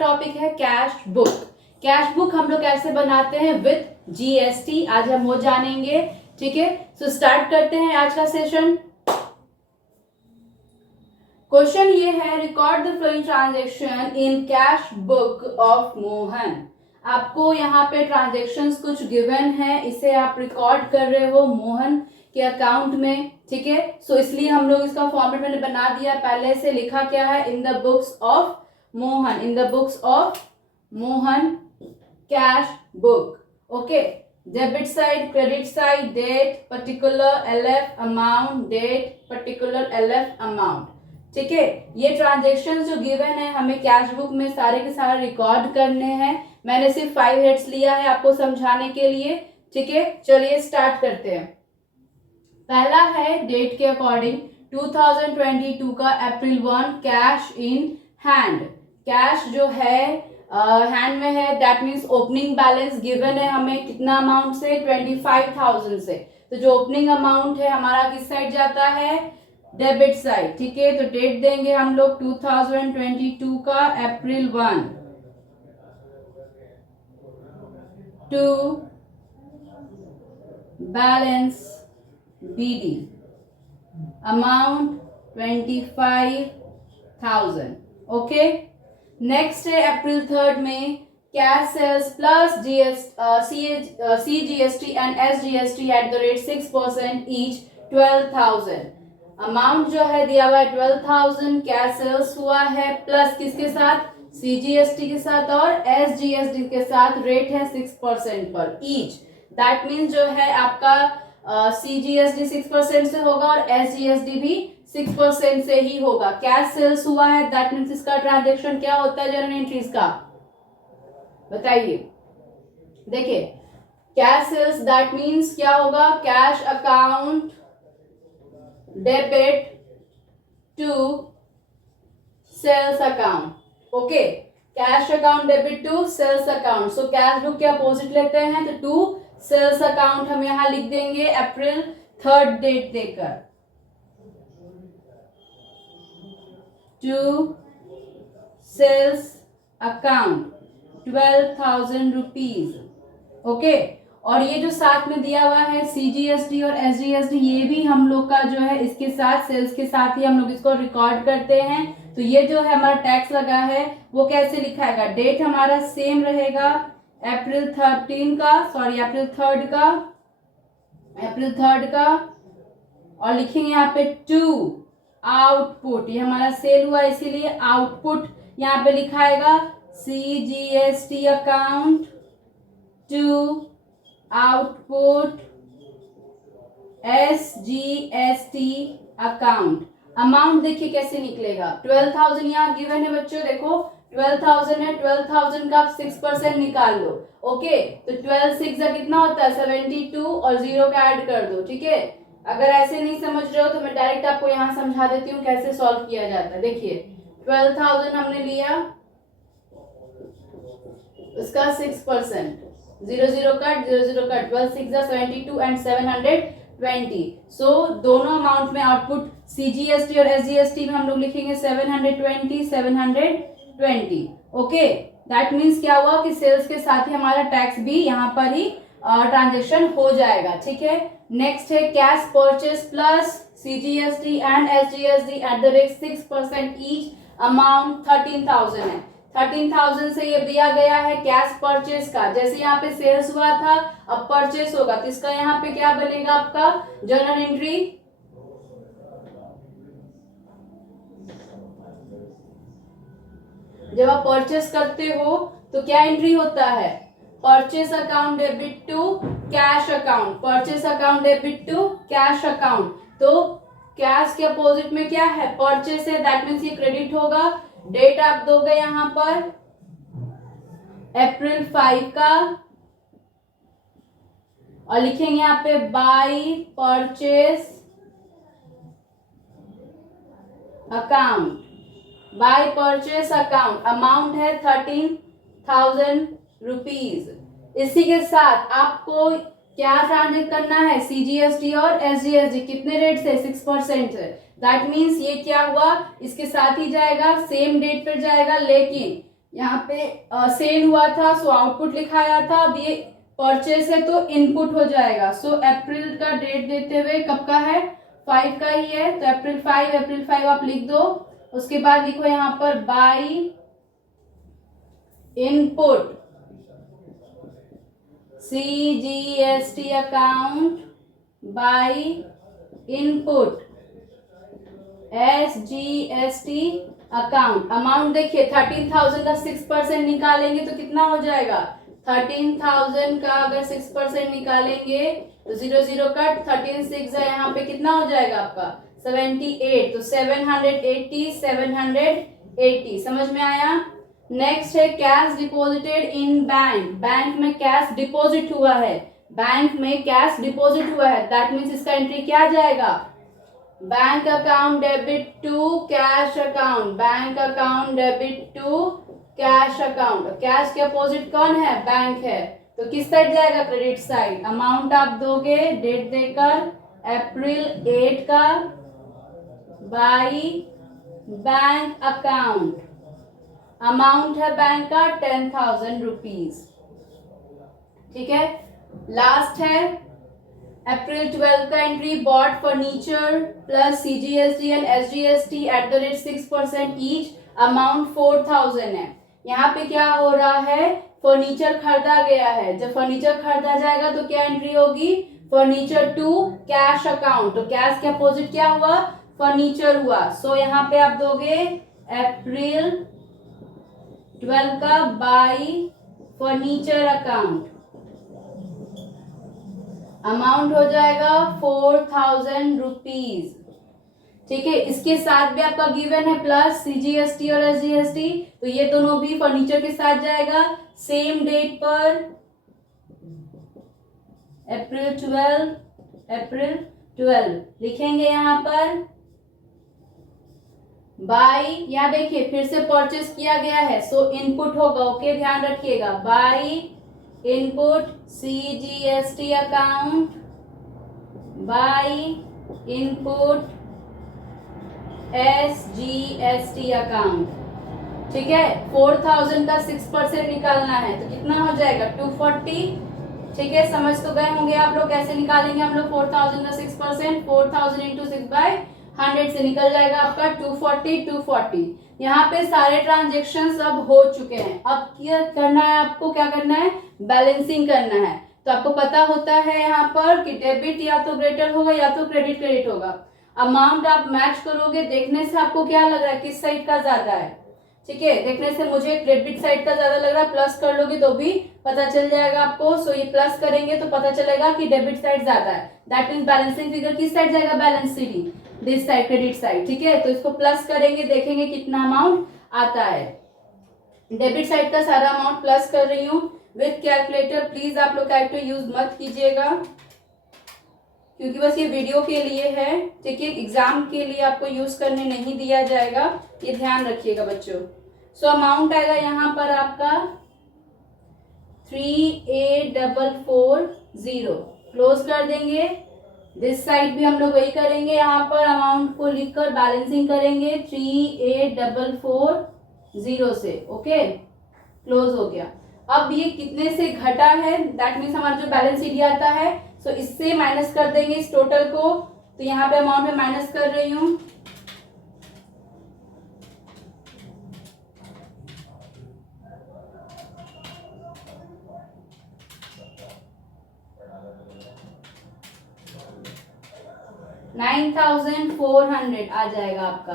Topic है cash book. Cash book हम लोग कैसे बनाते हैं विथ जीएसटी, आज हम वो जानेंगे। ठीक है, सो स्टार्ट करते हैं आज का सेशन। क्वेश्चन ये है, record the flowing transaction in cash book of Mohan. आपको यहाँ पे ट्रांजेक्शन्स कुछ गिवन है, इसे आप रिकॉर्ड कर रहे हो मोहन के अकाउंट में। ठीक है, सो इसलिए हम लोग इसका फॉर्मेट मैंने बना दिया। पहले से लिखा क्या है, in the books of Mohan, in the books of Mohan cash book. Okay, debit side, credit side, date particular LF amount, date particular LF amount. ठीक है, ये ट्रांजेक्शन जो गिवन है हमें कैश बुक में सारे के सारे रिकॉर्ड करने हैं। मैंने सिर्फ 5 हेड्स लिया है आपको समझाने के लिए। ठीक है, चलिए स्टार्ट करते हैं। पहला है डेट के अकॉर्डिंग 2022 का April 1 cash in hand. Cash जो है हैंड में है, that means opening balance given है हमें कितना अमाउंट से, 25,000 से। तो जो ओपनिंग अमाउंट है हमारा किस साइड जाता है, डेबिट साइड। ठीक है, तो डेट देंगे हम लोग 2022 का April 1 to balance BD amount 25,000। Okay, next है अप्रैल 3 में cash sales plus CGST and SGST at the rate 6% each 12,000। Amount जो है दिया हुआ है 12,000, कैश सेल्स हुआ है प्लस किसके साथ, CGST के साथ और SGST के साथ, रेट है 6% पर ईच। दैट मीन्स जो है आपका CGST 6% से होगा और SGST भी 6% से ही होगा। कैश सेल्स हुआ है, दैट मीन्स इसका ट्रांजेक्शन क्या होता है जर्नल एंट्रीज का, बताइए। देखिए, कैश सेल्स दैट मीन्स क्या होगा, cash account debit to sales account. Okay, cash account debit to sales account. So cash book के अपोजिट लेते हैं तो टू सेल्स अकाउंट हम यहां लिख देंगे अप्रैल 3 डेट देकर, to sales account 12,000 rupees. Okay, और ये जो साथ में दिया हुआ है CGST और SGST, ये भी हम लोग का जो है इसके साथ, सेल्स के साथ ही हम लोग इसको रिकॉर्ड करते हैं। तो ये जो है हमारा टैक्स लगा है वो कैसे लिखाएगा, डेट हमारा सेम रहेगा अप्रैल 3 का, और लिखेंगे यहाँ पे टू आउटपुट, ये हमारा सेल हुआ इसीलिए आउटपुट यहाँ पे लिखाएगा CGST account to output SGST account. Amount देखिए कैसे निकलेगा, 12,000 यहाँ गिवन है बच्चों, देखो 12,000 है, 12,000 का 6% निकाल लो। ओके, तो 12 6 कितना होता है 72 और 0 का ऐड कर दो। ठीक है, अगर ऐसे नहीं समझ रहे हो तो मैं डायरेक्ट आपको यहाँ समझा देती हूँ कैसे सॉल्व किया जाता है। देखिए 12,000 हमने लिया, उसका 6%, 0 कट 0 कट, 12 6 72 एंड 720। सो दोनों अमाउंट में आउटपुट CGST और SGST में हम लोग लिखेंगे 720। ओके, दैट मीन्स क्या हुआ कि सेल्स के साथ ही हमारा टैक्स भी यहाँ पर ही ट्रांजेक्शन हो जाएगा। ठीक है, नेक्स्ट है cash purchase plus CGST and SGST at the rate 6% each, amount 13,000 है। 13,000 से ये दिया गया है कैश परचेस का, जैसे यहाँ पे सेल्स हुआ था अब परचेस होगा तो इसका यहाँ पे क्या बनेगा आपका जर्नल एंट्री, जब आप परचेस करते हो तो क्या एंट्री होता है, purchase account debit to cash account, purchase account debit to cash account. तो कैश के अपोजिट में क्या है, परचेस है, दैट मीन्स ये क्रेडिट होगा। डेट आप दोगे यहां पर अप्रैल 5 का और लिखेंगे यहाँ पे by purchase account, by purchase account, amount है 13,000 रुपीज। इसी के साथ आपको क्या ट्रांजेक्ट करना है, CGST और SGST कितने रेट से, 6% से। दैट मीन्स ये क्या हुआ, इसके साथ ही जाएगा, सेम डेट पर जाएगा, लेकिन यहाँ पे सेल हुआ था सो आउटपुट लिखाया था, अब ये परचेस है तो इनपुट हो जाएगा। सो अप्रैल का डेट देते हुए कब का है, 5 का ही है, तो अप्रैल 5 आप लिख दो। उसके बाद लिखो यहाँ पर by input CGST account, by input SGST account. Amount देखिए 13,000 का 6% निकालेंगे तो कितना हो जाएगा, 13,000 का अगर 6% निकालेंगे तो 0 0 कट, 13 6 है, यहाँ पे कितना हो जाएगा आपका 78, तो 780 समझ में आया। नेक्स्ट है cash deposited in bank, bank में कैश डिपॉजिट हुआ है, बैंक में कैश डिपॉजिट हुआ है, दैट मीन्स इसका एंट्री क्या आ जाएगा, bank account debit to cash account, bank account debit to cash account. Cash के अपोजिट कौन है, बैंक है, तो किस साइड जाएगा, क्रेडिट साइड। अमाउंट आप दोगे डेट देकर अप्रैल 8 का, बाय बैंक अकाउंट, अमाउंट है बैंक का 10,000 रुपीज, ठीक है। लास्ट है अप्रैल 12 का entry, bought furniture plus CGST and SGST at the rate 6% each, amount 4,000 है। यहाँ पे क्या हो रहा है, फर्नीचर खरीदा गया है, जब फर्नीचर खरीदा जाएगा तो क्या एंट्री होगी, फर्नीचर टू कैश अकाउंट, तो कैश के अपोजिट क्या हुआ, फर्नीचर हुआ। सो यहाँ पे आप दोगे अप्रैल 12 का बाय फर्नीचर अकाउंट, अमाउंट हो जाएगा 4,000 रुपीज, ठीक है। इसके साथ भी आपका गिवन है प्लस CGST और SGST, तो ये दोनों भी फर्नीचर के साथ जाएगा। सेम डेट पर अप्रैल 12 लिखेंगे यहाँ पर बाय, यहाँ देखिए फिर से परचेस किया गया है, सो इनपुट होगा, ओके ध्यान रखिएगा, by input CGST account, by input SGST account, ठीक है। 4,000 का 6% निकालना है तो कितना हो जाएगा 240, ठीक है। समझ तो गए होंगे आप लोग कैसे निकालेंगे हम लोग 4,000 का 6%, 4,000 इंटू 6/100 से निकल जाएगा आपका 240। यहाँ पे सारे ट्रांजेक्शन अब हो चुके हैं, अब क्या करना है आपको, क्या करना है, बैलेंसिंग करना है। तो आपको पता होता है यहाँ पर कि डेबिट या तो ग्रेटर होगा या तो क्रेडिट होगा। अमाउंट आप मैच करोगे, देखने से आपको क्या लग रहा है किस साइड का ज्यादा है, ठीक है। देखने से मुझे क्रेडिट साइड का ज्यादा लग रहा है, प्लस कर लोगे तो भी पता चल जाएगा आपको। सो ये प्लस करेंगे तो पता चलेगा कि डेबिट साइड ज्यादा है, दैट मीन्स बैलेंसिंग फिगर किस साइड जाएगा, balance CD, this side credit side, ठीक है। तो इसको प्लस करेंगे, देखेंगे कितना अमाउंट आता है। डेबिट साइड का सारा अमाउंट प्लस कर रही हूँ विथ कैलकुलेटर, प्लीज आप लोग कैलकुलेटर यूज मत कीजिएगा क्योंकि बस ये वीडियो के लिए है, ठीक है, एग्जाम के लिए आपको यूज करने नहीं दिया जाएगा, ये ध्यान रखिएगा बच्चों। सो अमाउंट आएगा यहाँ पर आपका 3,844,0, क्लोज कर देंगे। दिस साइड भी हम लोग वही करेंगे, यहाँ पर अमाउंट को लिखकर बैलेंसिंग करेंगे 3,844,0 से, ओके क्लोज हो गया। अब ये कितने से घटा है, दैट मीन्स हमारा जो बैलेंस CD आता है, सो इससे माइनस कर देंगे इस टोटल को, तो यहाँ पे अमाउंट में माइनस कर रही हूँ, $9,400 आ जाएगा आपका।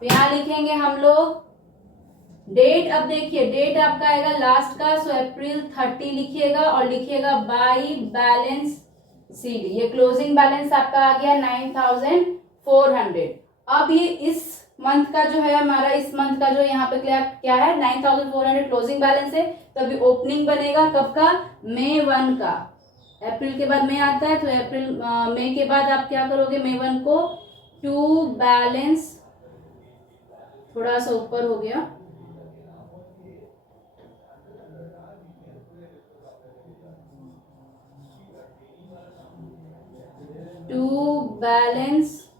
तो यहाँ लिखेंगे हम लोग डेट, अब देखिए डेट आपका आएगा लास्ट का, सो अप्रैल 30 लिखिएगा और लिखिएगा बाय बैलेंस CD, ये क्लोजिंग बैलेंस आपका आ गया 9,400। अब ये इस मंथ का जो है हमारा, इस मंथ का जो यहाँ पे क्या है 9,400 क्लोजिंग बैलेंस है, तो अभी ओपनिंग बनेगा कब का, May 1 का। अप्रैल के बाद मई आता है, तो मई के बाद आप क्या करोगे, May 1 को टू बैलेंस, थोड़ा सा ऊपर हो गया, टू बैलेंस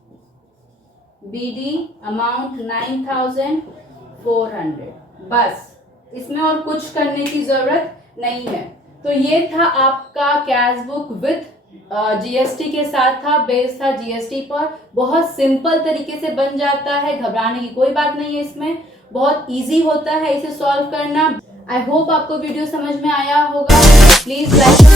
BD अमाउंट 9,400, बस, इसमें और कुछ करने की जरूरत नहीं है। तो ये था आपका कैश बुक विथ जीएसटी के साथ था, बेस था जीएसटी पर। बहुत सिंपल तरीके से बन जाता है, घबराने की कोई बात नहीं है, इसमें बहुत इजी होता है इसे सॉल्व करना। आई होप आपको वीडियो समझ में आया होगा। Please like